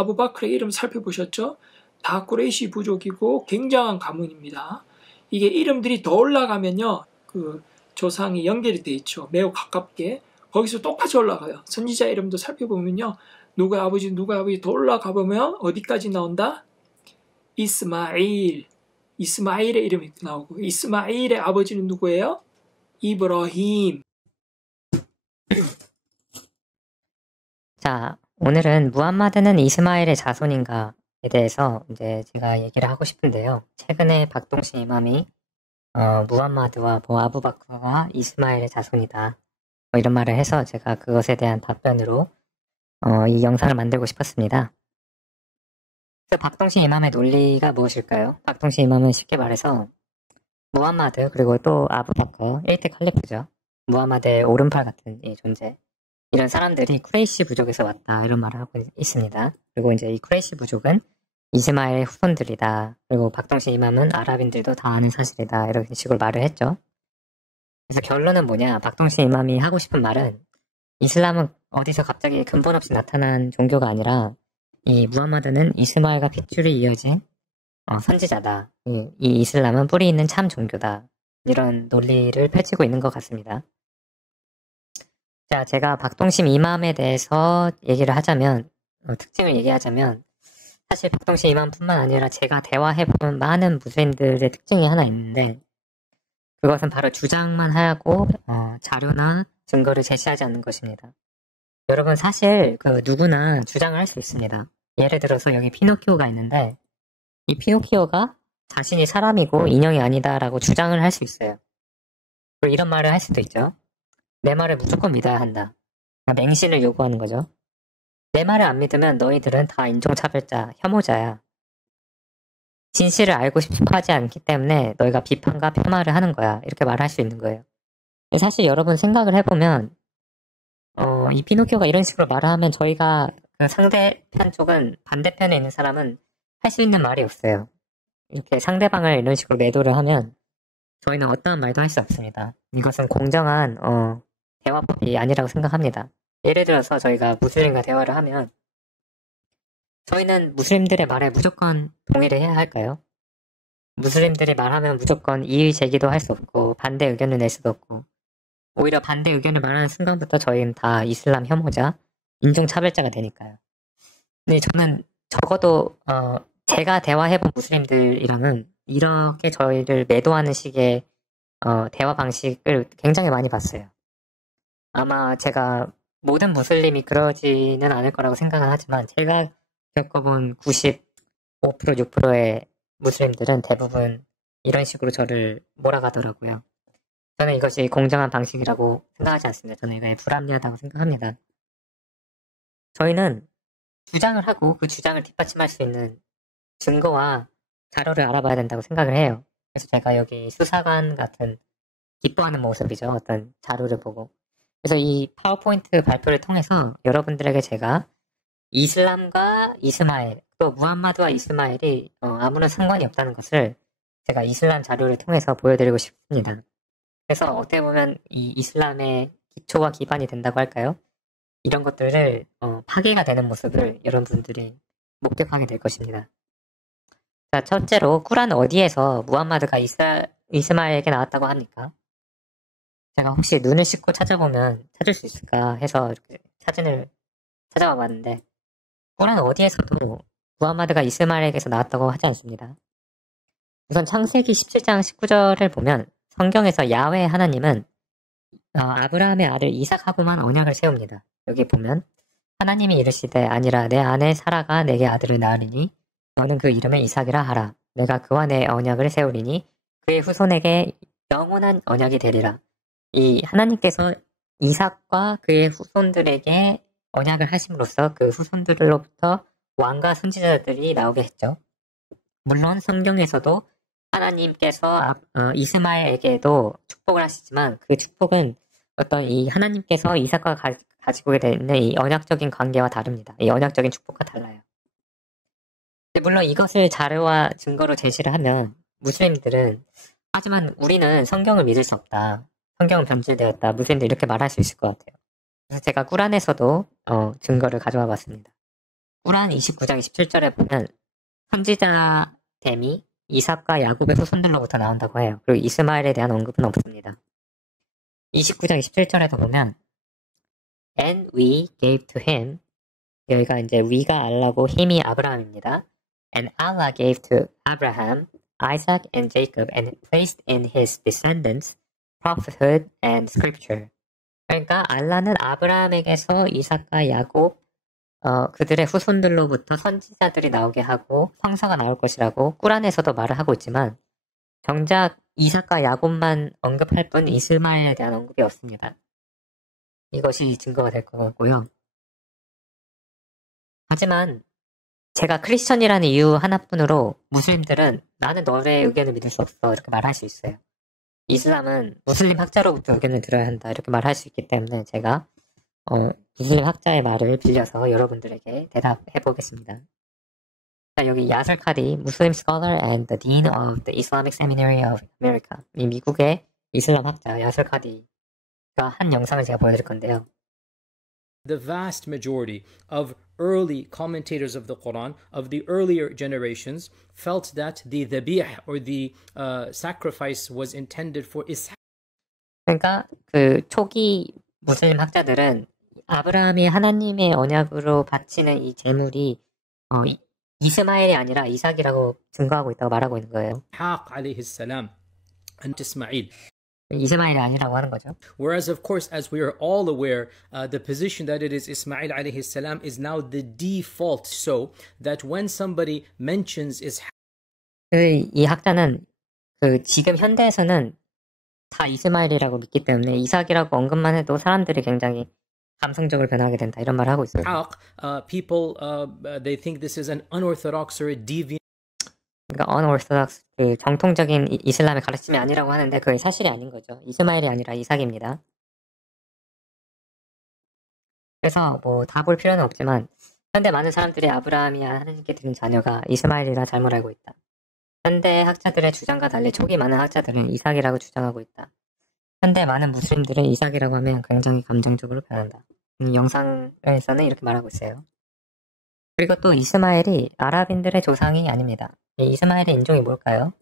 아부바크르의 이름 살펴보셨죠? 다 꾸레이시 부족이고 굉장한 가문입니다. 이게 이름들이 더 올라가면요, 그 조상이 연결이 돼 있죠. 매우 가깝게. 거기서 똑같이 올라가요. 선지자 이름도 살펴보면요, 누구의 아버지 더 올라가 보면 어디까지 나온다? 이스마일. 이스마일의 이름이 나오고, 이스마일의 아버지는 누구예요? 이브라힘. 자, 오늘은 무함마드는 이스마일의 자손인가에 대해서 이제 제가 얘기를 하고 싶은데요. 최근에 박동신 이맘이 무함마드와 아부바크르가 이스마일의 자손이다, 이런 말을 해서 제가 그것에 대한 답변으로 이 영상을 만들고 싶었습니다. 그래서 박동신 이맘의 논리가 무엇일까요? 박동신 이맘은 쉽게 말해서 무함마드 그리고 또 아부바크르 1대 칼리프죠. 무함마드의 오른팔 같은 이 존재, 이런 사람들이 쿠레이시 부족에서 왔다, 이런 말을 하고 있습니다. 그리고 이제 이 쿠레이시 부족은 이스마엘의 후손들이다. 그리고 박동신 이맘은 아랍인들도 다 아는 사실이다, 이런 식으로 말을 했죠. 그래서 결론은 뭐냐? 박동신 이맘이 하고 싶은 말은 이슬람은 어디서 갑자기 근본 없이 나타난 종교가 아니라 이 무함마드는 이스마엘과 핏줄이 이어진 선지자다. 이 이슬람은 뿌리 있는 참 종교다. 이런 논리를 펼치고 있는 것 같습니다. 자, 제가 박동신 이맘에 대해서 얘기를 하자면, 특징을 얘기하자면, 사실 박동신 이맘뿐만 아니라 제가 대화해본 많은 무슬림들의 특징이 하나 있는데, 그것은 바로 주장만 하고 자료나 증거를 제시하지 않는 것입니다. 여러분, 사실 누구나 주장을 할 수 있습니다. 예를 들어서 여기 피노키오가 있는데, 이 피노키오가 자신이 사람이고 인형이 아니다라고 주장을 할 수 있어요. 그리고 이런 말을 할 수도 있죠. 내 말을 무조건 믿어야 한다. 맹신을 요구하는 거죠. 내 말을 안 믿으면 너희들은 다 인종차별자, 혐오자야. 진실을 알고 싶어 하지 않기 때문에 너희가 비판과 폄하를 하는 거야. 이렇게 말할 수 있는 거예요. 사실 여러분 생각을 해보면 이 피노키오가 이런 식으로 말을 하면 저희가 그 상대편 쪽은, 반대편에 있는 사람은 할 수 있는 말이 없어요. 이렇게 상대방을 이런 식으로 매도를 하면 저희는 어떠한 말도 할 수 없습니다. 이것은 공정한 대화법이 아니라고 생각합니다. 예를 들어서 저희가 무슬림과 대화를 하면 저희는 무슬림들의 말에 무조건 동의를 해야 할까요? 무슬림들이 말하면 무조건 이의 제기도 할 수 없고 반대 의견을 낼 수도 없고, 오히려 반대 의견을 말하는 순간부터 저희는 다 이슬람 혐오자, 인종차별자가 되니까요. 근데 저는 적어도 제가 대화해본 무슬림들이랑은 이렇게 저희를 매도하는 식의 대화 방식을 굉장히 많이 봤어요. 아마 제가 모든 무슬림이 그러지는 않을 거라고 생각은 하지만 제가 겪어본 95%, 6%의 무슬림들은 대부분 이런 식으로 저를 몰아가더라고요. 저는 이것이 공정한 방식이라고 생각하지 않습니다. 저는 이게 불합리하다고 생각합니다. 저희는 주장을 하고 그 주장을 뒷받침할 수 있는 증거와 자료를 알아봐야 된다고 생각을 해요. 그래서 제가 여기 수사관 같은 기뻐하는 모습이죠. 어떤 자료를 보고. 그래서 이 파워포인트 발표를 통해서 여러분들에게 제가 이슬람과 이스마엘, 또 무함마드와 이스마엘이 아무런 상관이 없다는 것을 제가 이슬람 자료를 통해서 보여드리고 싶습니다. 그래서 어떻게 보면 이 이슬람의 기초와 기반이 된다고 할까요? 이런 것들을 파괴가 되는 모습을 여러분들이 목격하게 될 것입니다. 자, 첫째로 꾸란 어디에서 무함마드가 이스마엘에게 나왔다고 합니까? 제가 혹시 눈을 씻고 찾아보면 찾을 수 있을까 해서 이렇게 사진을 찾아와 봤는데, 꾸란 어디에서도 무함마드가 이스마엘에게서 나왔다고 하지 않습니다. 우선 창세기 17장 19절을 보면 성경에서 야훼 하나님은 아브라함의 아들 이삭하고만 언약을 세웁니다. 여기 보면 하나님이 이르시되 아니라 내 아내 사라가 내게 아들을 낳으리니 너는 그 이름을 이삭이라 하라. 내가 그와 내 언약을 세우리니 그의 후손에게 영원한 언약이 되리라. 이 하나님께서 이삭과 그의 후손들에게 언약을 하심으로써 그 후손들로부터 왕과 선지자들이 나오게 했죠. 물론 성경에서도 하나님께서 이스마엘에게도 축복을 하시지만 그 축복은 어떤 이 하나님께서 이삭과 가지고 있는 이 언약적인 관계와 다릅니다. 이 언약적인 축복과 달라요. 물론 이것을 자료와 증거로 제시를 하면 무슬림들은 하지만 우리는 성경을 믿을 수 없다. 성경은 변질되었다. 무슬림들 이렇게 말할 수 있을 것 같아요. 그래서 제가 꾸란에서도 증거를 가져와 봤습니다. 꾸란 29장 27절에 보면 선지자 셈이 이삭과 야곱의 후손들로부터 나온다고 해요. 그리고 이스마엘에 대한 언급은 없습니다. 29장 27절에도 보면 And we gave to him, 여기가 이제 we가 알라고 힘이 아브라함입니다. And Allah gave to Abraham, Isaac and Jacob and placed in his descendants prophethood and scripture. 그러니까 알라는 아브라함에게서 이삭과 야곱 그들의 후손들로부터 선지자들이 나오게 하고 황사가 나올 것이라고 꾸란에서도 말을 하고 있지만 정작 이삭과 야곱만 언급할 뿐 이스마엘에 대한 언급이 없습니다. 이것이 증거가 될 것 같고요. 하지만 제가 크리스천이라는 이유 하나뿐으로 무슬림들은 나는 너의 의견을 믿을 수 없어 이렇게 말할 수 있어요. 이슬람은 무슬림 학자로부터 의견을 들어야 한다 이렇게 말할 수 있기 때문에 제가 무슬림 학자의 말을 빌려서 여러분들에게 대답해 보겠습니다. 자, 여기 야슬 카디, Muslim scholar and the dean of the Islamic Seminary of America. 이 미국의 이슬람 학자 야슬 카디가 한 영상을 제가 보여드릴 건데요. The vast majority of early commentators of the Quran, of the earlier generations, felt that the dhabih or the sacrifice was intended for Ishaq. 그러니까 그 초기 무슬림 학자들은 아브라함이 하나님의 언약으로 바치는 이 제물이 이스마엘이 아니라 이삭이라고 증거하고 있다고 말하고 있는 거예요. Ishaq alayhi salam and Ismail. 이스마엘이 아니라고 하는 거죠. Whereas, of course, as we are all aware, the position that it is Ismail alayhi salam is now the default, so that when somebody mentions Ishaq, 이 학자는 지금 현대에서는 다 이스마엘이라고 믿기 때문에 이삭이라고 언급만 해도 사람들이 굉장히 감성적으로 변하게 된다 이런 말을 하고 있어요. people they think this is an unorthodox or a deviant. 그러니까 unorthodox, 정통적인 이슬람의 가르침이 아니라고 하는데 그게 사실이 아닌 거죠. 이스마엘이 아니라 이삭입니다. 그래서 뭐 다 볼 필요는 없지만 현대 많은 사람들이 아브라함이 하나님께 드린 자녀가 이스마엘이라 잘못 알고 있다. 현대 학자들의 주장과 달리 초기 많은 학자들은 이삭이라고 주장하고 있다. 현대 많은 무슬림들은 이삭이라고 하면 굉장히 감정적으로 변한다. 영상에서는 이렇게 말하고 있어요. 그리고 또 이스마엘이 아랍인들의 조상이 아닙니다. 이스마엘의 인종이 뭘까요?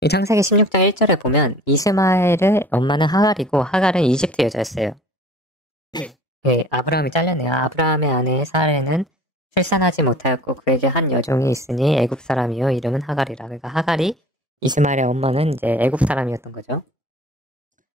이 창세기 16장 1절에 보면 이스마엘의 엄마는 하갈이고 하갈은 이집트 여자였어요. 아브라함이 잘렸네요. 아브라함의 아내 사레는 출산하지 못하였고 그에게 한 여종이 있으니 애굽 사람이요 이름은 하갈이라. 그러니까 하갈이 이스마엘의 엄마는 이제 애굽 사람이었던 거죠.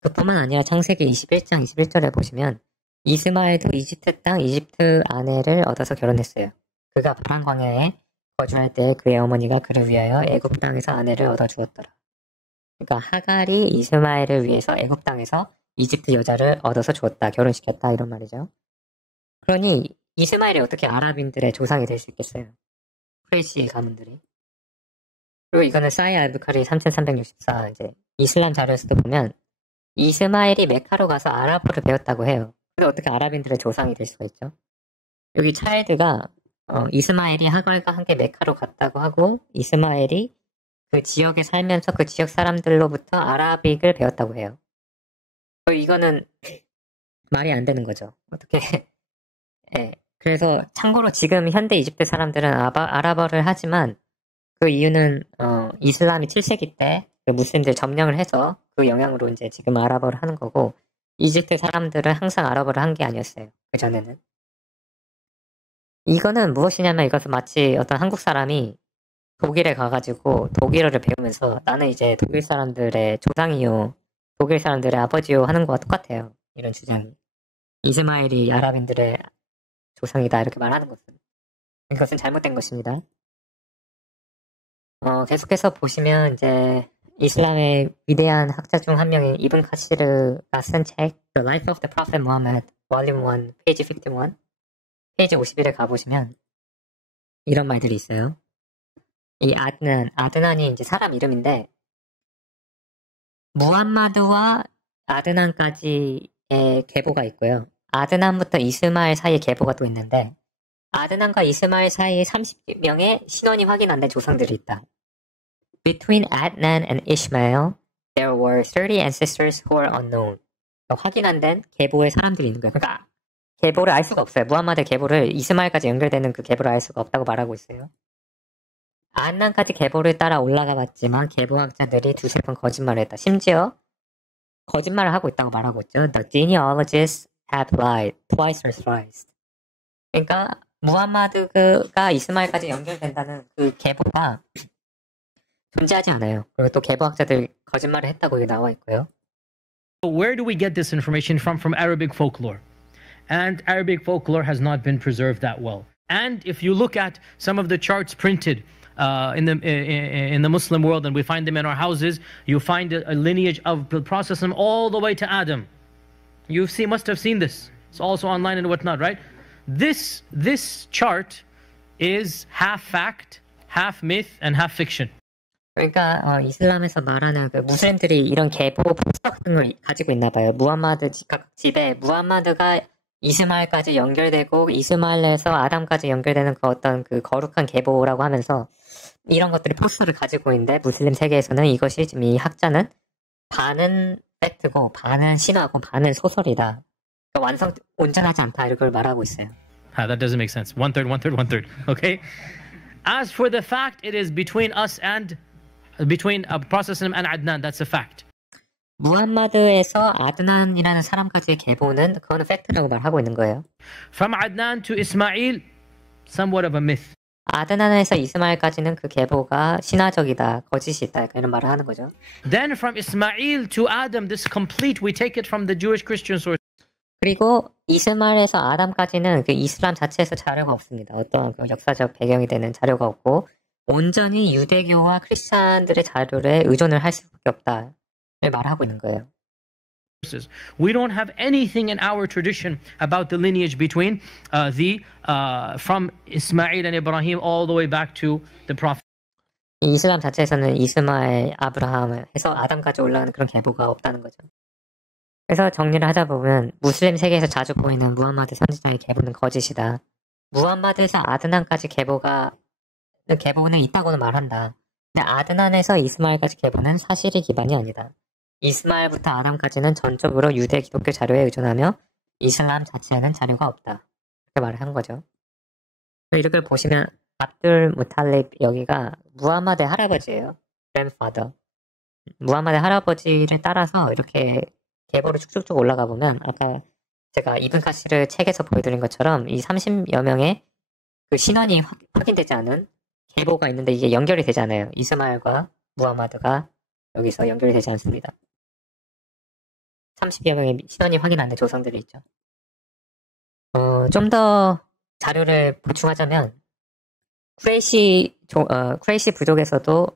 그뿐만 아니라 창세기 21장 21절에 보시면 이스마엘도 이집트 땅 이집트 아내를 얻어서 결혼했어요. 그가 바란 광야에 거주할 때 그의 어머니가 그를 위하여 애굽 땅에서 아내를 얻어 주었더라. 그러니까 하갈이 이스마엘을 위해서 애굽 땅에서 이집트 여자를 얻어서 주었다, 결혼시켰다 이런 말이죠. 그러니 이스마엘이 어떻게 아랍인들의 조상이 될 수 있겠어요? 프레시 가문들이. 그리고 이거는 사이 알부카리 3364 이제 이슬람 자료에서도 보면 이스마엘이 메카로 가서 아랍어를 배웠다고 해요. 근데 어떻게 아랍인들의 조상이 될 수가 있죠? 여기 차일드가 이스마엘이 하갈과 함께 메카로 갔다고 하고 이스마엘이 그 지역에 살면서 그 지역 사람들로부터 아랍익을 배웠다고 해요. 이거는 말이 안 되는 거죠. 어떻게? 예. 그래서 참고로 지금 현대 이집트 사람들은 아랍어를 하지만 그 이유는 이슬람이 7세기 때 그 무슬림들 점령을 해서 그 영향으로 이제 지금 아랍어를 하는 거고 이집트 사람들은 항상 아랍어를 한 게 아니었어요. 그 전에는. 이거는 무엇이냐면 이것은 마치 어떤 한국 사람이 독일에 가가지고 독일어를 배우면서 나는 이제 독일 사람들의 조상이요, 독일 사람들의 아버지요 하는 거와 똑같아요. 이런 주장이. 이스마엘이 아랍인들의 조상이다 이렇게 말하는 것은. 이것은 잘못된 것입니다. 계속해서 보시면 이제 이슬람의 위대한 학자 중 한 명인 이븐 카시르가 쓴 책 The Life of the Prophet Muhammad Volume 1 페이지 51 페이지 51에 가보시면 이런 말들이 있어요. 이 아드난이 이제 사람 이름인데 무함마드와 아드난까지의 계보가 있고요. 아드난부터 이스마엘 사이의 계보가 또 있는데 아드난과 이스마엘 사이에 30명의 신원이 확인 안 된 조상들이 있다. Between Adnan and Ishmael, there were 30 ancestors who are unknown. 확인 안 된 계보의 사람들이 있는 거야. 그러니까 계보를 알 수가 없어요. 무함마드의 계보를 이스마엘까지 연결되는 그 계보를 알 수가 없다고 말하고 있어요. 아드난까지 계보를 따라 올라가 봤지만 계보학자들이 두세 번 거짓말을 했다. 심지어 거짓말을 하고 있다고 말하고 있죠. The genealogists have lied twice or thrice. 그러니까 무함마드가 이스마엘까지 연결된다는 그 계보가 존재하지 않아요. 그리고 또 계보학자들 거짓말을 했다고 여기 나와 있고요. Where do we get this information from? From Arabic folklore. And Arabic folklore has not been preserved that well. And if you look at some of the charts printed in the Muslim world, and we find them in our houses, you find a lineage of the Prophet all the way to Adam. You must have seen this. It's also online and whatnot, right? This chart is half fact, half myth, and half fiction. 그러니까 이슬람에서 말하는 그 무슬림들이 이런 계보 포스터 같은 걸 가지고 있나 봐요. 무함마드 각 집에 무함마드가 이스마엘까지 연결되고 이스마엘에서 아담까지 연결되는 그 어떤 그 거룩한 계보라고 하면서 이런 것들이 포스터를 가지고 있는데 무슬림 세계에서는 이것이 지금 이 학자는 반은 팩트고 반은 신화고 반은 소설이다. 그러니까 온전하지 않다 이걸 말하고 있어요. That doesn't make sense. One third, one third, one third. Okay. As for the fact, it is between us and between Prophet and Adnan. That's a fact. 무함마드에서 아드난이라는 사람까지의 계보는 그거는 팩트라고 말하고 있는 거예요. From Adnan to Ismail, somewhat of a myth. 아드난에서 이스마엘까지는 그 계보가 신화적이다, 거짓이다, 이런 말을 하는 거죠. Then from Ismail to Adam, this complete, we take it from the Jewish Christian source. 그리고 이스마엘에서 아담까지는 그 이슬람 자체에서 자료가 없습니다. 어떠한 그 역사적 배경이 되는 자료가 없고 온전히 유대교와 크리스찬들의 자료에 의존을 할 수밖에 없다를 말하고 있는 거예요. We don't have anything in our tradition about the lineage between from Ismail and Ibrahim all the way back to the Prophet. 이 이슬람 자체에서는 이스마엘, 아브라함을 해서 아담까지 올라가는 그런 계보가 없다는 거죠. 그래서 정리를 하다 보면 무슬림 세계에서 자주 보이는 무함마드 선지자의 계보는 거짓이다. 무함마드에서 아드난까지 계보는 있다고는 말한다. 근데 아드난에서 이스마엘까지 계보는 사실이 기반이 아니다. 이스마엘부터 아담까지는 전적으로 유대 기독교 자료에 의존하며 이슬람 자체에는 자료가 없다. 이렇게 말을 한 거죠. 이렇게 보시면 압둘 무탈립 여기가 무함마드의 할아버지예요. grandfather. 무함마드의 할아버지를 따라서 이렇게 계보를 쭉쭉쭉 올라가 보면 아까 제가 이븐 카시르 책에서 보여드린 것처럼 이 30여 명의 그 신원이 확인되지 않은 계보가 있는데 이게 연결이 되지 않아요. 이스마엘과 무함마드가 여기서 연결이 되지 않습니다. 30여 명의 신원이 확인 안 된 조상들이 있죠. 좀 더 자료를 보충하자면 쿠레이시 부족에서도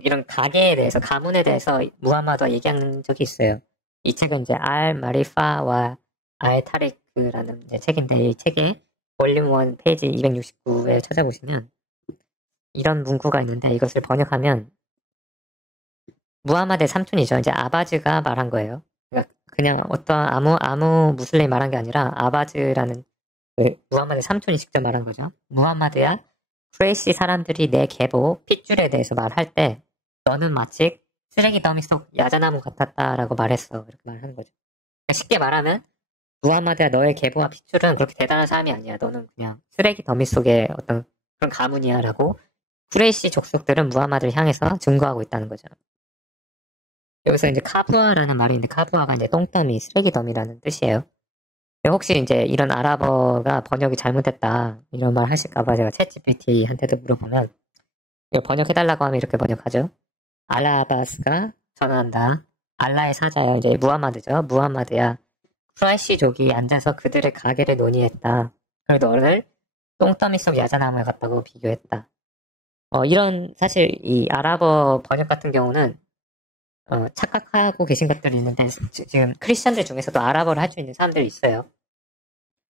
이런 가게에 대해서 가문에 대해서 무함마드가 얘기한 적이 있어요. 이 책은 이제 알 마리파와 알 타리크라는 책인데 이 책의 볼륨 1 페이지 269에 찾아보시면 이런 문구가 있는데 이것을 번역하면 무함마드의 삼촌이죠. 이제 아바즈가 말한 거예요. 그러니까 그냥 어떤 아무 무슬림이 말한 게 아니라 아바즈라는 그 무함마드의 삼촌이 직접 말한 거죠. 무함마드야, 쿠레이시 사람들이 내 계보 핏줄에 대해서 말할 때 너는 마치 쓰레기 더미 속 야자나무 같았다라고 말했어. 이렇게 말하는 거죠. 그러니까 쉽게 말하면 무함마드야 너의 계보와 핏줄은 그렇게 대단한 사람이 아니야. 너는 그냥 쓰레기 더미 속의 어떤 그런 가문이야 라고 쿠레이시 족속들은 무함마드를 향해서 증거하고 있다는 거죠. 여기서 이제 카부아라는 말이 있는데 카부아가 이제 똥더미, 쓰레기 더미라는 뜻이에요. 혹시 이제 이런 아랍어가 번역이 잘못됐다 이런 말 하실까봐 제가 챗GPT한테도 물어보면 이거 번역해달라고 하면 이렇게 번역하죠. 알라바스가 전화한다. 알라의 사자야. 이제 무함마드죠. 무함마드야. 쿠라이시족이 앉아서 그들의 가게를 논의했다. 그리고 너를 똥더미 속 야자나무에 갔다고 비교했다. 이런 사실 이 아랍어 번역 같은 경우는 착각하고 계신 것들이 있는데 지금 크리스천들 중에서도 아랍어를 할 수 있는 사람들이 있어요.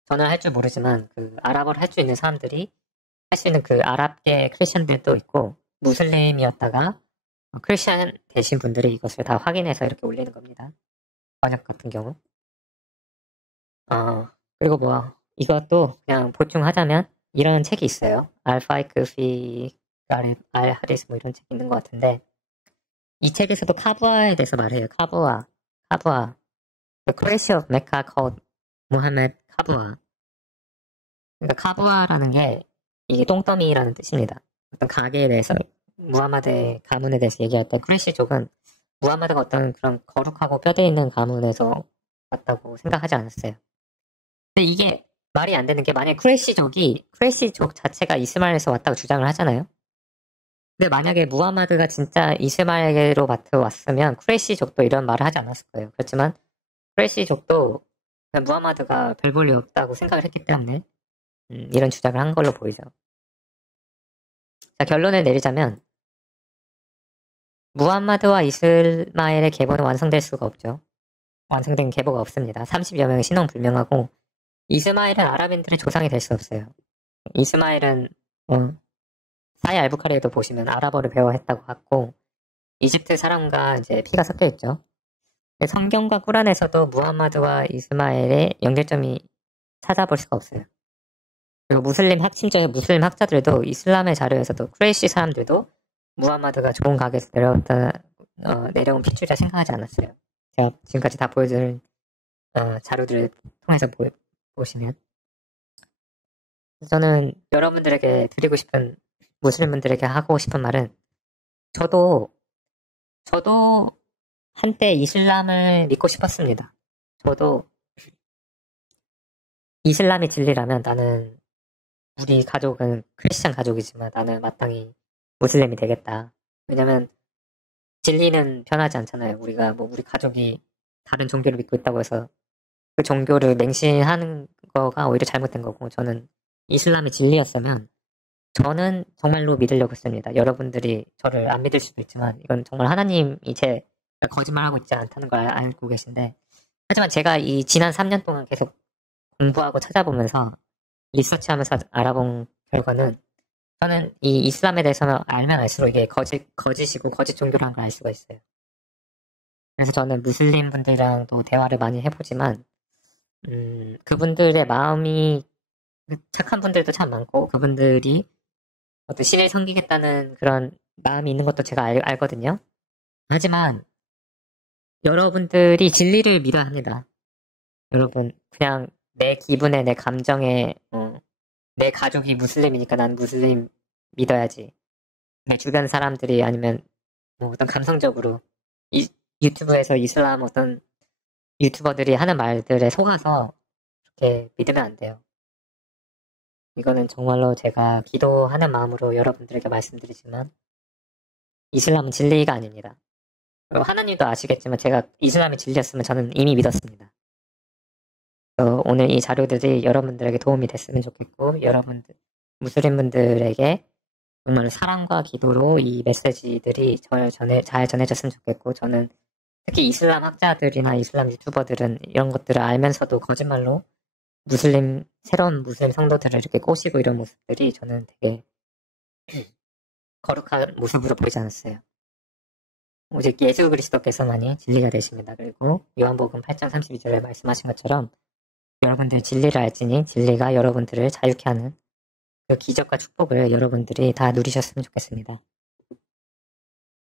저는 할 줄 모르지만 그 아랍어를 할 수 있는 사람들이 할 수 있는 그 아랍계 크리스천들도 있고 무슬림이었다가 크리스천 되신 분들이 이것을 다 확인해서 이렇게 올리는 겁니다. 번역 같은 경우. 그리고 이것도 그냥 보충하자면 이런 책이 있어요. 알파이크 피 알하리스 이런 책이 있는 것 같은데 이 책에서도 카부아에 대해서 말해요. 카부아. The Quraysh of Mecca called Muhammad 카부아. 그러니까 카부아라는 게 이게 똥더미라는 뜻입니다. 어떤 가게에 대해서 무함마드의 가문에 대해서 얘기할 때 쿠레이시족은 무함마드가 어떤 그런 거룩하고 뼈대 있는 가문에서 왔다고 생각하지 않았어요. 근데 이게 말이 안 되는 게 만약에 쿠레이시족 자체가 이스마엘에서 왔다고 주장을 하잖아요. 근데 만약에 무함마드가 진짜 이스마엘로부터 왔으면 쿠레이시족도 이런 말을 하지 않았을 거예요. 그렇지만 쿠레이시족도 그냥 무함마드가 별 볼 일 없다고 생각을 했기 때문에 이런 주장을 한 걸로 보이죠. 자, 결론을 내리자면 무함마드와 이스마엘의 계보는 완성될 수가 없죠. 완성된 계보가 없습니다. 30여 명이 신원불명하고 이스마엘은 아랍인들의 조상이 될 수 없어요. 이스마엘은 사이 알부카리에도 보시면 아랍어를 배워 했다고 하고 이집트 사람과 이제 피가 섞여 있죠. 성경과 꾸란에서도 무함마드와 이스마엘의 연결점이 찾아볼 수가 없어요. 그리고 무슬림 학자들도 이슬람의 자료에서도 쿠레이시 사람들도 무함마드가 좋은 가게에서 내려온 핏줄이라 생각하지 않았어요. 제가 지금까지 다 보여드린 자료들을 통해서 보시면 저는 여러분들에게 드리고 싶은 무슬림분들에게 하고 싶은 말은 저도 한때 이슬람을 믿고 싶었습니다. 저도 이슬람이 진리라면 나는 우리 가족은 크리스찬 가족이지만 나는 마땅히 무슬림이 되겠다. 왜냐면 진리는 변하지 않잖아요. 우리가 우리 가족이 다른 종교를 믿고 있다고 해서 그 종교를 맹신하는 거가 오히려 잘못된 거고 저는 이슬람이 진리였으면 저는 정말로 믿으려고 했습니다. 여러분들이 저를 안 믿을 수도 있지만 이건 정말 하나님이 제가 거짓말하고 있지 않다는 걸 알고 계신데 하지만 제가 이 지난 3년 동안 계속 공부하고 찾아보면서 리서치하면서 알아본 결과는 저는 이 이슬람에 대해서 알면 알수록 이게 거짓이고 거짓 종교라는 걸 알 수가 있어요. 그래서 저는 무슬림 분들이랑도 대화를 많이 해보지만 그분들의 마음이 착한 분들도 참 많고 그분들이 어떤 신을 섬기겠다는 그런 마음이 있는 것도 제가 알거든요. 하지만 여러분들이 진리를 믿어야 합니다. 여러분 그냥 내 기분에 내 감정에 내 가족이 무슬림이니까 난 무슬림 믿어야지. 내 주변 사람들이 아니면 어떤 감성적으로 유튜브에서 이슬람 어떤 유튜버들이 하는 말들에 속아서 그렇게 믿으면 안 돼요. 이거는 정말로 제가 기도하는 마음으로 여러분들에게 말씀드리지만 이슬람은 진리가 아닙니다. 그리고 하나님도 아시겠지만 제가 이슬람이 진리였으면 저는 이미 믿었습니다. 오늘 이 자료들이 여러분들에게 도움이 됐으면 좋겠고 여러분들 무슬림분들에게 정말 사랑과 기도로 이 메시지들이 잘 전해졌으면 좋겠고 저는 특히 이슬람 학자들이나 이슬람 유튜버들은 이런 것들을 알면서도 거짓말로 새로운 무슬림 성도들을 이렇게 꼬시고 이런 모습들이 저는 되게 거룩한 모습으로 보이지 않았어요. 오직 예수 그리스도께서만이 진리가 되십니다. 그리고 요한복음 8장 32절에 말씀하신 것처럼 여러분들이 진리를 알지니 진리가 여러분들을 자유케 하는 그 기적과 축복을 여러분들이 다 누리셨으면 좋겠습니다.